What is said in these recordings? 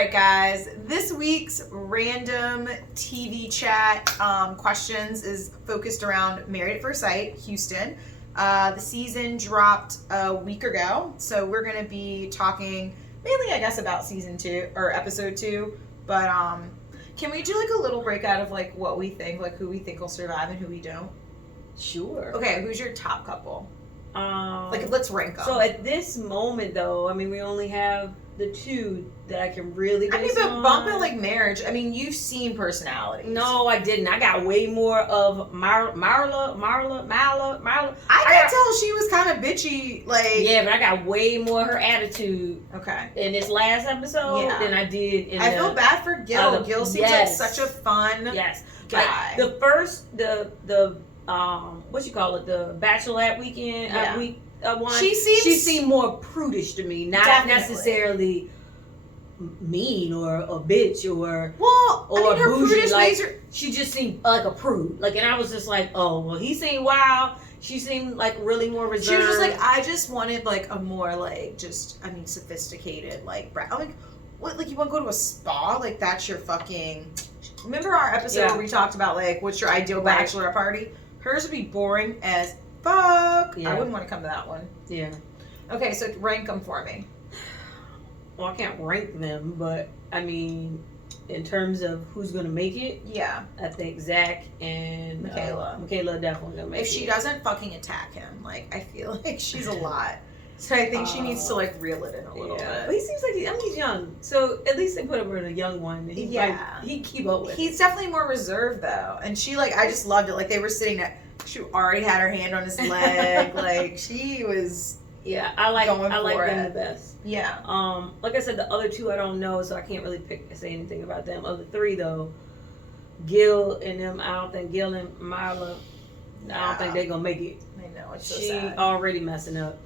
right, guys. This week's random TV chat questions is focused around Married at First Sight, Houston. The season dropped a week ago, so we're going to be talking mainly, I guess, about season 2 or episode 2. But can we do like a little breakout of like what we think, like who we think will survive and who we don't? Sure. Okay, who's your top couple? Like, let's rank them. So at this moment, though, I mean, we only have the 2 that I can really base on. Bump it like marriage. I mean, you've seen personalities. No, I didn't. I got way more of Marla. I could tell she was kind of bitchy, like... Yeah, but I got way more her attitude in this last episode than I did in I feel bad for Gil. Gil seems like such a fun guy. Like, the first, what you call it, the Bachelorette weekend, one. She seemed more prudish to me, not necessarily mean or a bitch or her bougie. Prudish like, ways are... She just seemed like a prude. Like, and I was just like, oh, well, he seemed wild. She seemed like really more reserved. She was just like, I just wanted like a more like sophisticated like. I'm like, what? Like, you want to go to a spa? Like, that's your fucking. Remember our episode where we talked about like what's your ideal bachelorette party? Hers would be boring as fuck. I wouldn't want to come to that one. Yeah. Okay, so rank them for me. Well, I can't rank them, but I mean, in terms of who's gonna make it, I think Zach and Michaela definitely gonna make it. If she doesn't fucking attack him, like, I feel like she's a lot. So I think she needs to like reel it in a little bit. But he seems like he's young, so at least they put him in a young one. And he keep up with. He's definitely more reserved though, and she like I just loved it. Like they were sitting there, she already had her hand on his leg, like she was. Yeah, I like them the best. Yeah. Like I said, the other 2 I don't know, so I can't really say anything about them. Of the 3 though, Gil and them, I don't think Gil and Marla, I don't think they're gonna make it. I know, it's so she sad. Already messing up.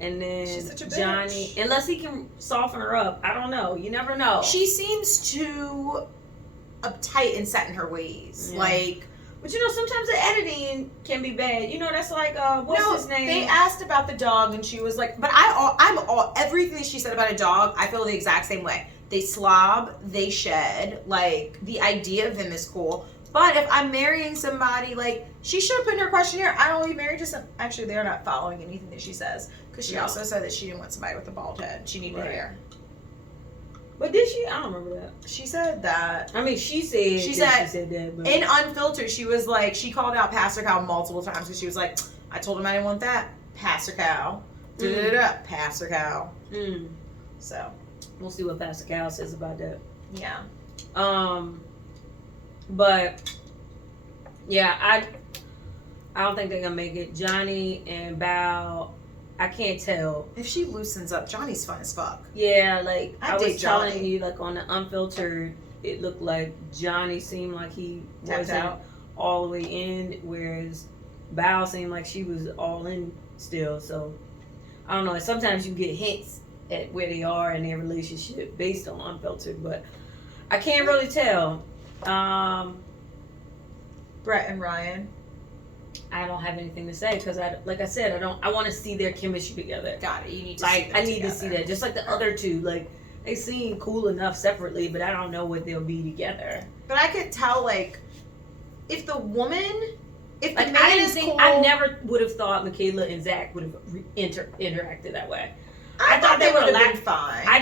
And then she's such a bitch. Johnny, unless he can soften her up, I don't know. You never know. She seems too uptight and set in her ways. Like, but you know, sometimes the editing can be bad. You know, that's like what's his name? They asked about the dog, and she was like, "But everything she said about a dog, I feel the exact same way. They slob, they shed. Like the idea of them is cool." But if I'm marrying somebody, like, she should have put in her questionnaire, I don't want to be married to some... Actually, they're not following anything that she says. Because she also said that she didn't want somebody with a bald head. She needed hair. But did she? I don't remember that. She said that. I mean, she said that. But... In Unfiltered, she was like... She called out Pastor Cow multiple times. Because she was like, I told him I didn't want that. Pastor Cow. Pastor Cow. So. We'll see what Pastor Cow says about that. Yeah. But yeah, I don't think they're gonna make it. Johnny and Bao, I can't tell. If she loosens up, Johnny's fun as fuck. Yeah, like I was telling Johnny. you, like on the Unfiltered, it looked like Johnny seemed like he wasn't all the way in, whereas Bao seemed like she was all in still. So I don't know. Sometimes you get hints at where they are in their relationship based on Unfiltered, but I can't really tell. Brett and Ryan. I don't have anything to say because I want to see their chemistry together. Got it. You need to see them I need together. to see that. Just like the other 2, like they seem cool enough separately, but I don't know what they'll be together. But I could tell, like, if the man is cool, I never would have thought Michaela and Zach would have interacted that way. I thought they would have been fine. I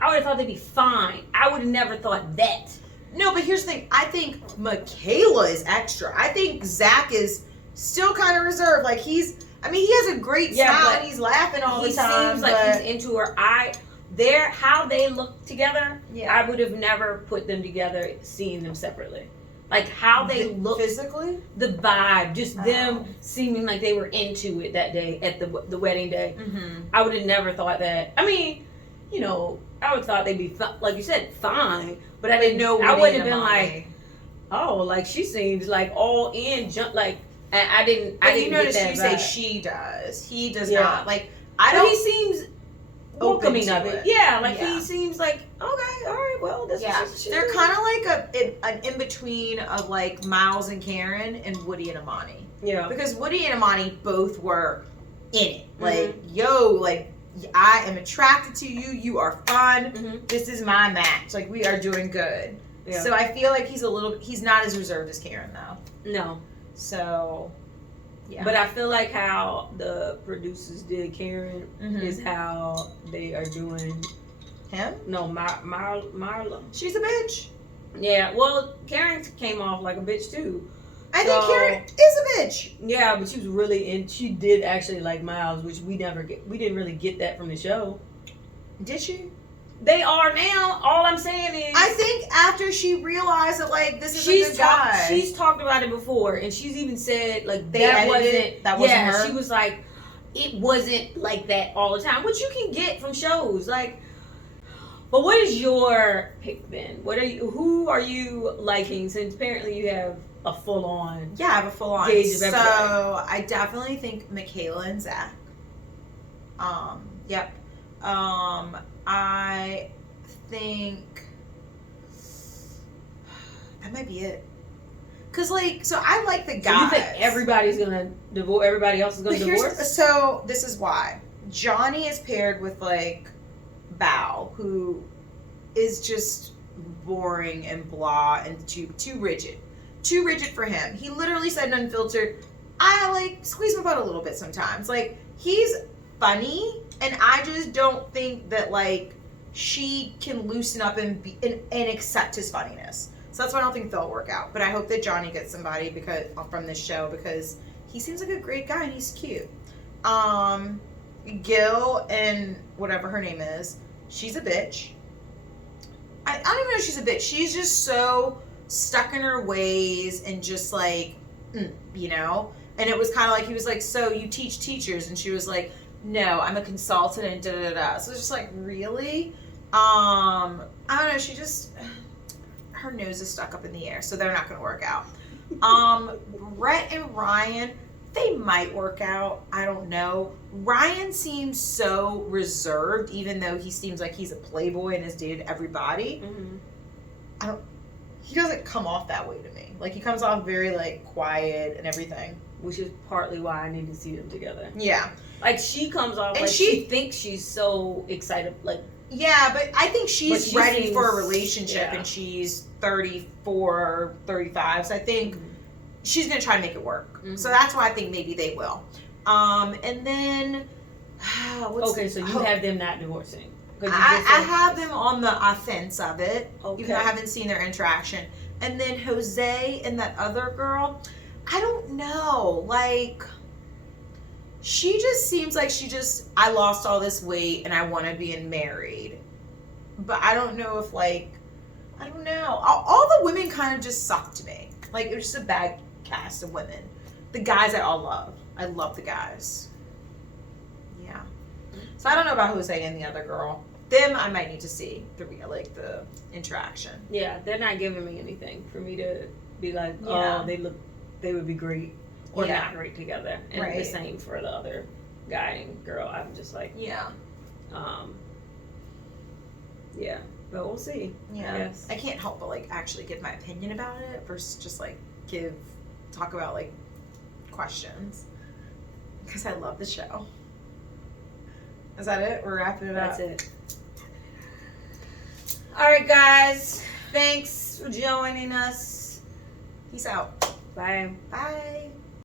would have thought they'd be fine. I would have never thought that. No, but here's the thing. I think Michaela is extra. I think Zach is still kind of reserved. Like, he has a great smile and he's laughing all the time. He seems like he's into her. How they look together, I would have never put them together, seeing them separately. Like, how they look. Physically? The vibe. Just them seeming like they were into it that day at the wedding day. Mm-hmm. I would have never thought that. I mean, you know, I would have thought they'd be, like you said, fine. But I didn't know. I wouldn't have been like, oh, like she seems like all in, like I didn't. But I didn't notice get that you vibe. say she does. He does not. Like He seems welcoming of it. Yeah, like he seems like okay, all right. Well, this is they're kind of like an in between of like Miles and Karen and Woody and Amani. Yeah, because Woody and Amani both were in it. Like Mm-hmm. yo, like I am attracted to you. You are fun. Mhm. This is my match. Like, we are doing good. Yeah. So I feel like he's not as reserved as Karen though. No. So, yeah. But I feel like how the producers did Karen Mhm. is how they are doing. Him? No, Marla. She's a bitch. Yeah, well, Karen came off like a bitch too. I So- think Karen is a bitch. Yeah, but she was really she did actually like Miles, which we didn't really get that from the show. Did she? They are now. All I'm saying is, I think after she realized that, like, this is a good guy. She's talked about it before, and she's even said like They that edited that wasn't her? She was like, it wasn't like that all the time, which you can get from shows like. But what is your pick then? Who are you liking? Since apparently you have a full on. Yeah, I have a full on. Gauge of So everybody. I definitely think Michaela and Zach. Yep. I think that might be it. Cause like, so I like the So you guys. think everybody's gonna divorce? Everybody else is gonna But divorce? so this is why Johnny is paired with like Bao, who is just boring and blah and too rigid for him. He literally said in Unfiltered, I like squeeze my butt a little bit sometimes. Like, he's funny, and I just don't think that like she can loosen up and accept his funniness. So that's why I don't think they'll work out. But I hope that Johnny gets somebody from this show, because he seems like a great guy and he's cute. Gil and whatever her name is, she's a bitch. I don't even know if she's a bitch. She's just so stuck in her ways and just like, you know? And it was kind of like, he was like, so you teach teachers? And she was like, no, I'm a consultant and da-da-da-da. So it's just like, really? I don't know. She just, her nose is stuck up in the air. So they're not going to work out. Brett and Ryan, they might work out. I don't know. Ryan seems so reserved, even though he seems like he's a playboy and has dated everybody. Mm-hmm. He doesn't come off that way to me. Like, he comes off very like quiet and everything. Which is partly why I need to see them together. Yeah. Like, she comes off And like she she thinks she's so excited. Like, Yeah, but I think she's she ready seems- for a relationship, yeah. and she's 34, 35. So I think she's going to try to make it work. Mhm. So that's why I think maybe they will. And then, okay, so you have them not divorcing. 'Cause you I just said- have them on the offense of it, even though I Okay. haven't seen their interaction. And then Jose and that other girl, I don't know. Like, she just seems like I lost all this weight and I want to be married. But I don't know if, like, I don't know. All the women kind of just sucked to me. Like, it was just a bad cast of women. The guys I all love. I love the guys. Yeah. So I don't know about Jose and the other girl. Them, I might need to see the interaction. Yeah, they're not giving me anything for me to be like, Yeah. oh, they would be great or Yeah. not great together. And the Right. same for the other guy and girl. I'm just like, Yeah. yeah, but we'll see. Yeah. I guess. I can't help but like actually give my opinion about it versus just like talk about like questions. Because I love the show. Is that it? We're wrapping it That's up. it. All right, guys. Thanks for joining us. Peace out. Bye. Bye.